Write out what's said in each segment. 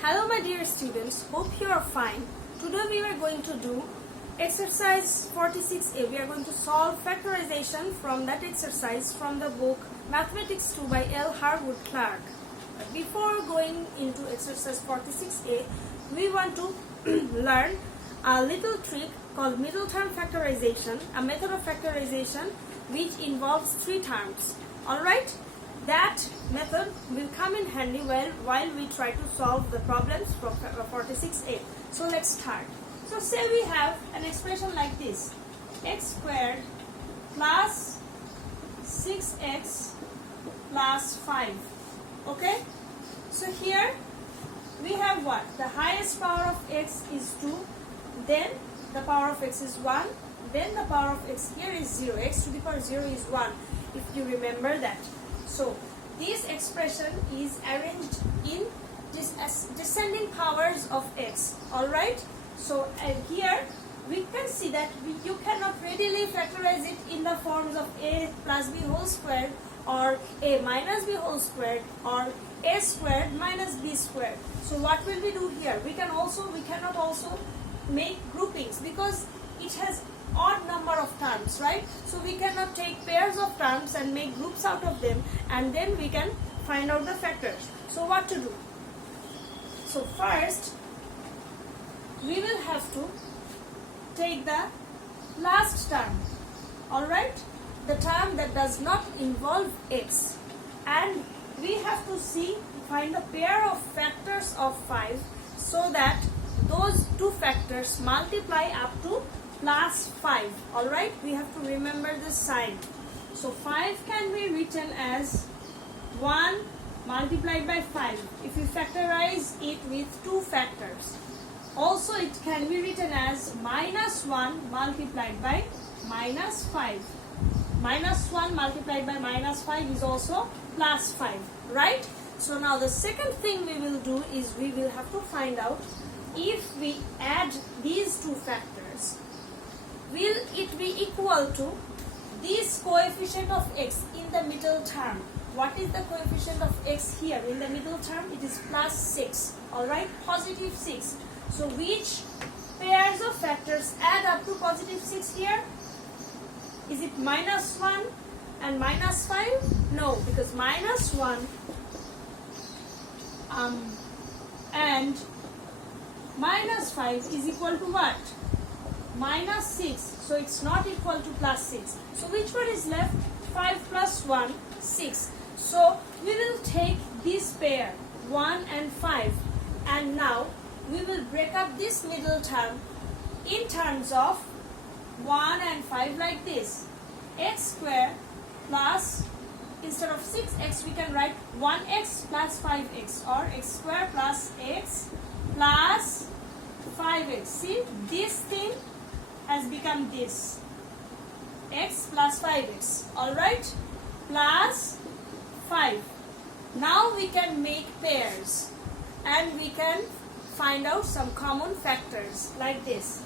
Hello my dear students, hope you are fine. Today we are going to do exercise 46a. We are going to solve factorization from that exercise from the book Mathematics 2 by L. Harwood Clark. Before going into exercise 46a, we want to learn a little trick called middle term factorization, a method of factorization which involves three terms. Alright? That method will come in handy while we try to solve the problems from 46a. So let's start. So say we have an expression like this: x squared plus 6x plus 5. Okay? So here we have what? The highest power of x is 2, then the power of x is 1, then the power of x here is 0. X to the power 0 is 1, if you remember that. So this expression is arranged in descending powers of x. Alright? So here we can see that you cannot readily factorize it in the forms of a plus b whole squared or a minus b whole squared or a squared minus b squared. So what will we do here? We cannot also make groupings because it has odd number of terms, right? So we cannot take pairs of terms and make groups out of them, and then we can find out the factors. So what to do? So first we will have to take the last term, alright, the term that does not involve x, and we have to find a pair of factors of 5 so that those two factors multiply up to plus 5. Alright, we have to remember this sign. So 5 can be written as 1 multiplied by 5 if we factorize it with two factors. Also it can be written as minus 1 multiplied by minus 5. Minus 1 multiplied by minus 5 is also plus 5, right? So now the second thing we will do is we will have to find out if we add these two factors, will it be equal to this coefficient of x in the middle term? What is the coefficient of x here in the middle term? It is plus 6, alright, positive 6. So which pairs of factors add up to positive 6 here? Is it minus 1 and minus 5? No, because minus 1 and minus 5 is equal to what? Minus 6. So it's not equal to plus 6. So which one is left? 5 plus 1, 6. So we will take this pair 1 and 5, and now we will break up this middle term in terms of 1 and 5 like this. X squared plus, instead of 6x we can write 1x plus 5x, or x squared plus x plus 5x. See, this thing has become this, x plus 5x, alright, plus 5. Now we can make pairs and we can find out some common factors like this.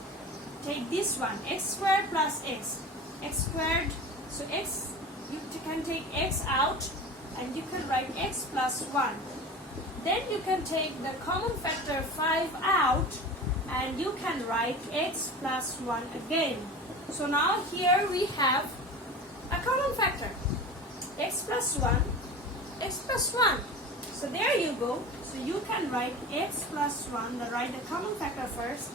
Take this one, x squared plus x squared, so x, you can take x out and you can write x plus 1. Then you can take the common factor 5 out and you can write x plus 1 again. So now here we have a common factor, x plus 1, x plus 1. So there you go. So you can write x plus 1, write the common factor first,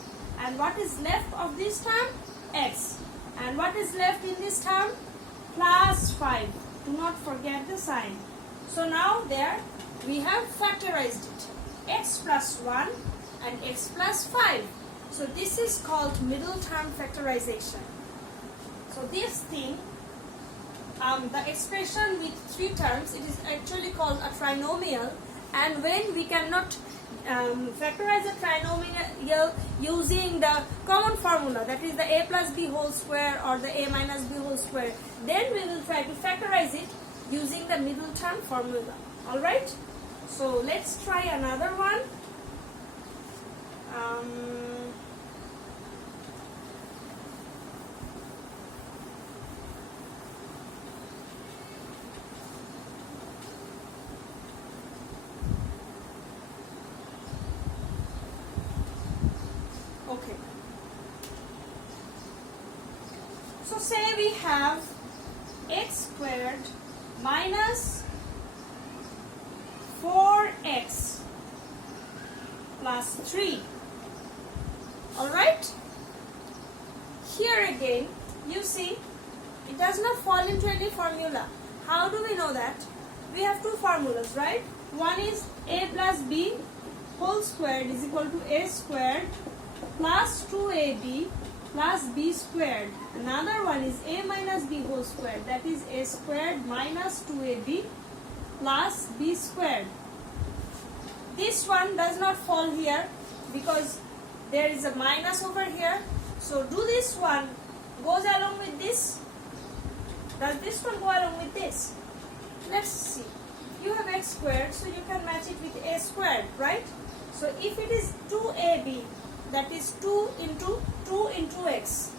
and what is left of this term? X. And what is left in this term? Plus 5. Do not forget the sign. So now there we have factorized it. X plus 1 and x plus 5. So this is called middle term factorization. So this thing, the expression with three terms, it is actually called a trinomial, and when we cannot factorize a trinomial using the common formula, that is the a plus b whole square or the a minus b whole square, then we will try to factorize it using the middle term formula. Alright? So let's try another one. So say we have x squared minus 4x plus 3. Alright? Here again, you see, it does not fall into any formula. How do we know that? We have two formulas, right? One is a plus b whole squared is equal to a squared plus 2ab plus b squared. Another one is a minus b whole squared, that is a squared minus 2ab plus b squared. This one does not fall here because there is a minus over here. So do this one goes along with this? Does this one go along with this? Let's see. You have x squared, so you can match it with a squared, right? So if it is 2ab, that is 2 into x.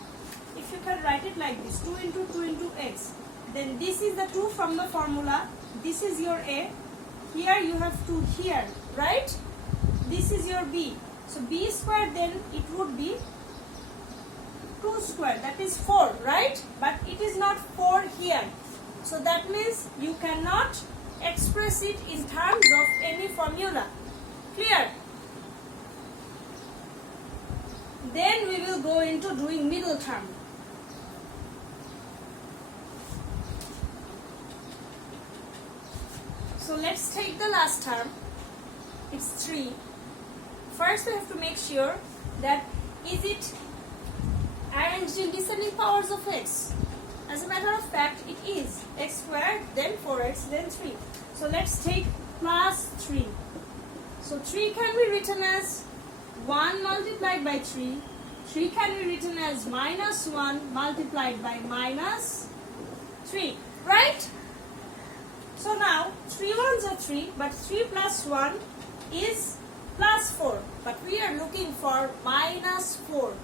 If you can write it like this, 2 into x, then this is the 2 from the formula. This is your a. Here you have 2 here, right? This is your b. So b squared, then it would be 2 squared, that is 4, right? But it is not 4 here. So that means you cannot express it in terms of any formula. Clear? Then we will go into doing middle term. So let's take the last term. It's 3. First we have to make sure that is it arranged in descending powers of x. As a matter of fact, it is x squared, then 4x, then 3. So let's take plus 3. So 3 can be written as 1 multiplied by 3. 3 can be written as minus 1 multiplied by minus 3. Right? So now 3 ones are 3, but 3 plus 1 is plus 4. But we are looking for minus 4.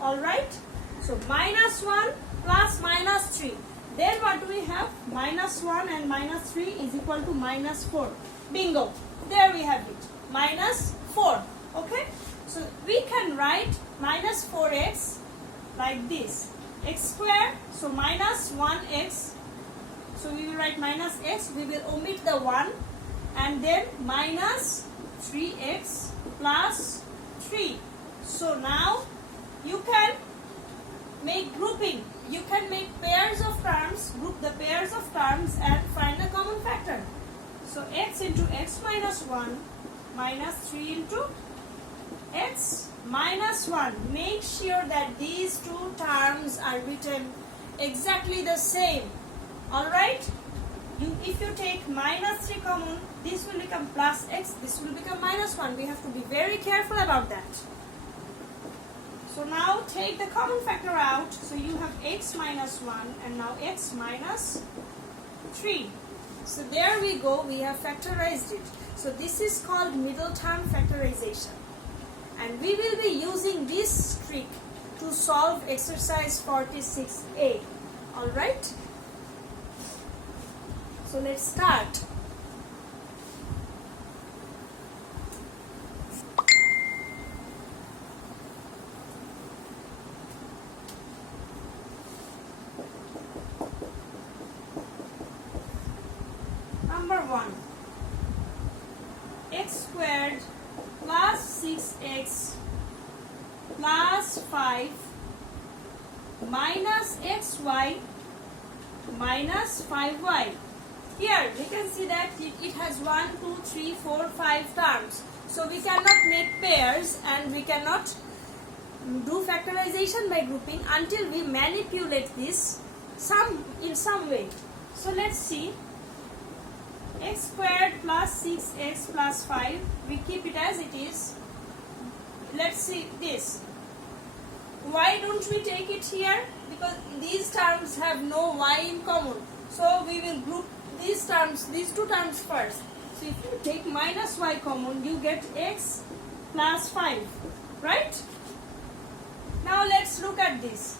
Alright? So minus 1 plus minus 3. Then what do we have? Minus 1 and minus 3 is equal to minus 4. Bingo! There we have it. Minus 4. Okay? So we can write minus 4x like this. X squared, so minus 1x. So we will write minus x. We will omit the 1. And then minus 3x plus 3. So now you can make grouping. You can make pairs of terms, group the pairs of terms and find the common factor. So x into x minus 1 minus 3 into x minus 1. Make sure that these two terms are written exactly the same. Alright? If you take minus 3 common, this will become plus x, this will become minus 1. We have to be very careful about that. So now take the common factor out. So you have x minus 1 and now x minus 3. So there we go, we have factorized it. So this is called middle term factorization. And we will be using this trick to solve exercise 46A. Alright? So let's start. Number 1. X squared plus 6x plus 5 minus xy minus 5y. Here we can see that it has 1, 2, 3, 4, 5 terms. So we cannot make pairs and we cannot do factorization by grouping until we manipulate this in some way. So let's see. X squared plus 6x plus 5. We keep it as it is. Let's see this. Why don't we take it here? Because these terms have no y in common. So we will group these terms, these two terms first. So if you take minus y common, you get x plus 5. Right? Now let's look at this.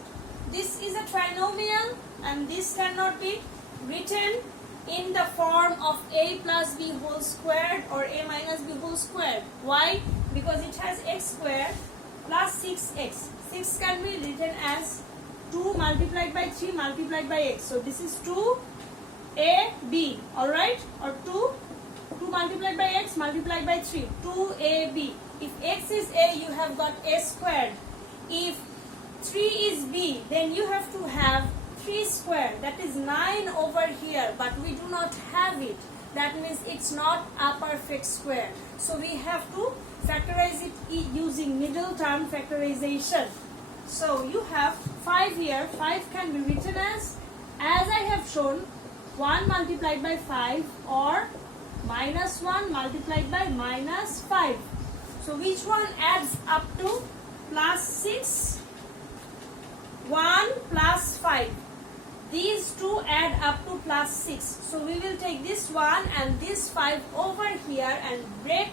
This is a trinomial and this cannot be written in the form of a plus b whole squared or a minus b whole squared. Why? Because it has x squared plus 6x. 6 can be written as 2 multiplied by 3 multiplied by x. So this is 2ab, alright, or 2 multiplied by x multiplied by 3, 2ab. If x is a, you have got a squared. If 3 is b, then you have to have 3 squared. That is 9 over here, but we do not have it. That means it's not a perfect square. So we have to factorize it using middle term factorization. So you have 5 here. 5 can be written as I have shown, 1 multiplied by 5 or minus 1 multiplied by minus 5. So which one adds up to plus 6? 1 plus 5. These two add up to plus 6. So we will take this 1 and this 5 over here and break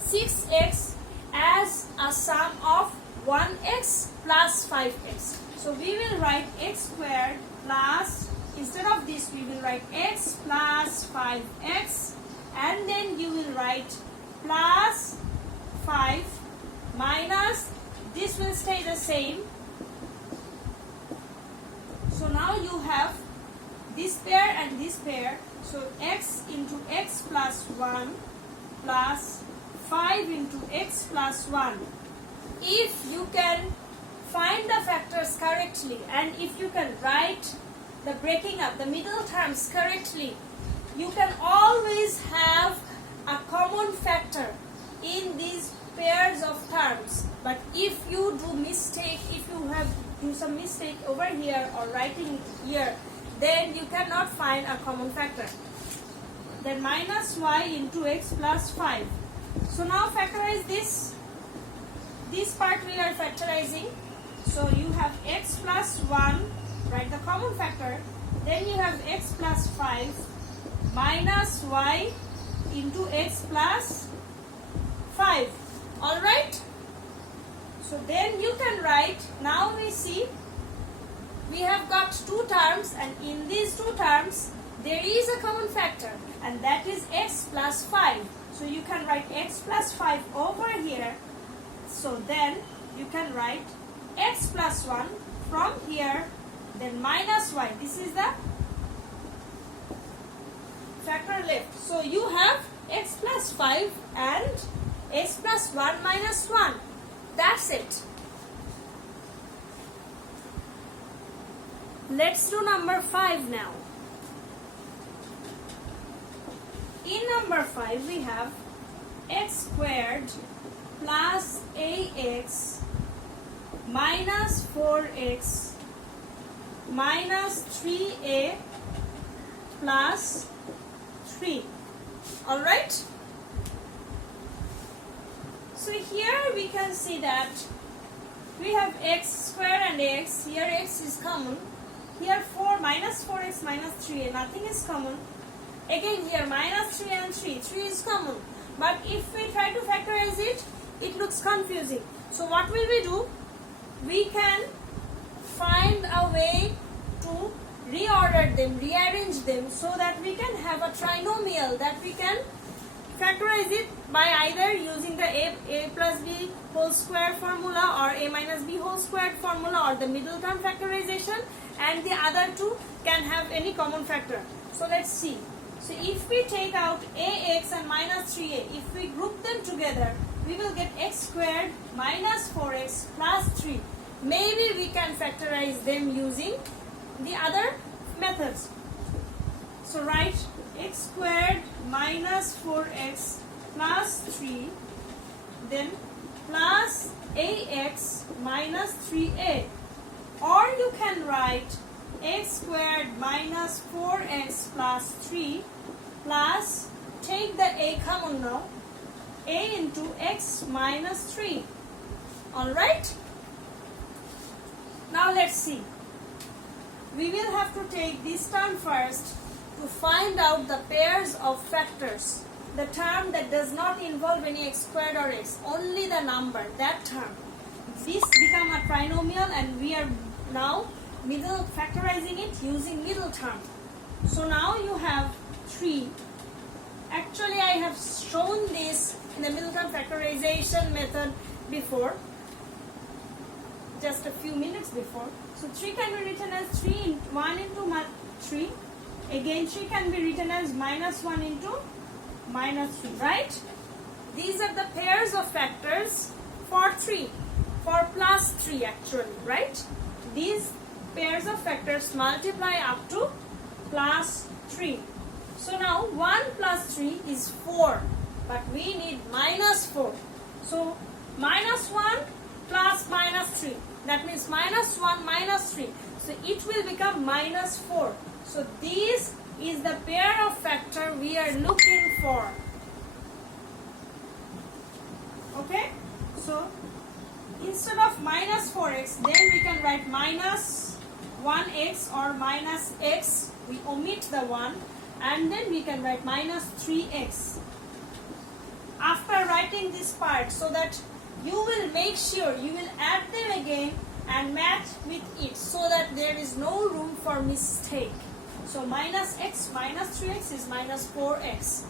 6x as a sum of 1x plus 5x. So we will write x squared plus, instead of this we will write x plus 5x, and then you will write plus 5 minus, this will stay the same. So now you have this pair and this pair. So x into x plus 1 plus 5 into x plus 1. If you can find the factors correctly and if you can write the breaking up, the middle terms correctly, you can always have a common factor in these pairs of terms. But if you do mistake, if you do some mistake over here or writing here, then you cannot find a common factor. Then minus y into x plus 5. So now factorize this. This part we are factorizing. So you have x plus 1, write the common factor. Then you have x plus 5 minus y into x plus 5. Alright? So then you can write, now we see we have got two terms, and in these two terms there is a common factor, and that is x plus 5. So you can write x plus 5 over here. So then you can write x plus 1 from here, then minus y. This is the factor left. So you have x plus 5 and x plus 1 minus 1. That's it. Let's do number 5 now. In number 5 we have x squared plus ax minus 4x minus 3a plus 3. Alright? So here we can see that we have x square and x. Here x is common. Here 4 minus 4x minus 3, nothing is common. Again here minus 3 and 3 is common. But if we try to factorize it, it looks confusing. So what will we do? We can find a way to reorder them, rearrange them, so that we can have a trinomial that we can factorize it by either using the a plus b whole square formula or a minus b whole squared formula or the middle term factorization, and the other two can have any common factor. So let's see. So if we take out ax and minus 3a, if we group them together, we will get x squared minus 4x plus 3. Maybe we can factorize them using the other methods. So write x squared minus 4x plus 3, then plus ax minus 3a. Or you can write x squared minus 4x plus 3 plus, take the a common now, a into x minus 3. Alright? Now let's see. We will have to take this term first to find out the pairs of factors. The term that does not involve any x squared or x, only the number, that term. This become a trinomial, and we are now factorizing it using middle term. So now you have 3. Actually I have shown this in the middle term factorization method before. just a few minutes before. So 3 can be written as 1 into 3. Again 3 can be written as minus 1 into minus 3, right? These are the pairs of factors for 3, for plus 3 actually, right? These pairs of factors multiply up to plus 3. So now 1 plus 3 is 4, but we need minus 4. So minus 1 plus minus 3, that means minus 1 minus 3. So it will become minus 4. So this is the pair of factor we are looking for. Okay? So instead of minus 4x, then we can write minus 1x or minus x. We omit the 1, and then we can write minus 3x. After writing this part, so that you will make sure you will add them again and match with it, so that there is no room for mistake. So minus x minus 3x is minus 4x.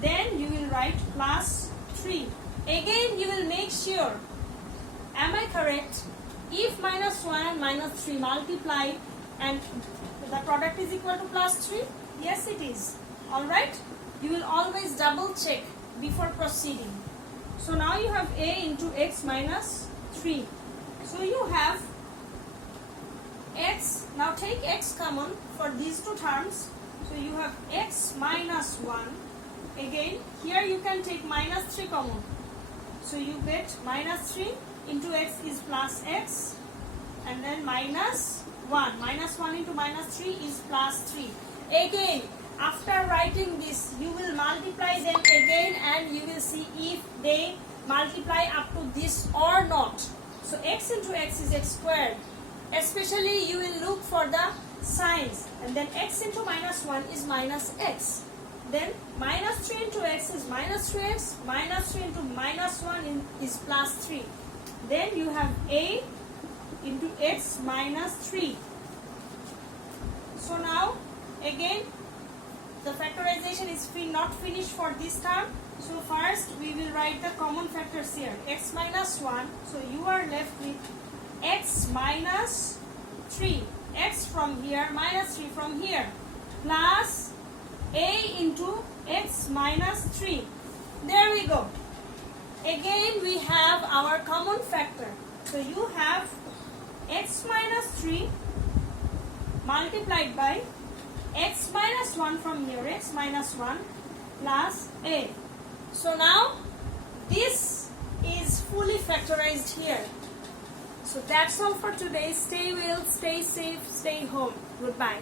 Then you will write plus 3. Again you will make sure, am I correct? If minus 1 and minus 3 multiply and the product is equal to plus 3, yes it is. Alright? You will always double check before proceeding. So now you have a into x minus 3. So you have x, now take x common for these two terms. So you have x minus 1. Again, here you can take minus 3 common. So you get minus 3 into x is plus x, and then minus 1. Minus 1 into minus 3 is plus 3. Again, after writing this, you will multiply them again and you will see if they multiply up to this or not. So x into x is x squared. Especially you will look for the signs, and then x into minus 1 is minus x. Then minus 3 into x is minus 3x, minus 3 into minus 1 is plus 3. Then you have a into x minus 3. So now again the factorization is not finished for this term. So first we will write the common factors here, x minus 1. So you are left with x minus 3, x from here minus 3 from here, plus a into x minus 3. There we go. Again we have our common factor. So you have x minus 3 multiplied by x minus 1 from here, x minus 1 plus a. So now this is fully factorized here. So that's all for today. Stay well, stay safe, stay home. Goodbye.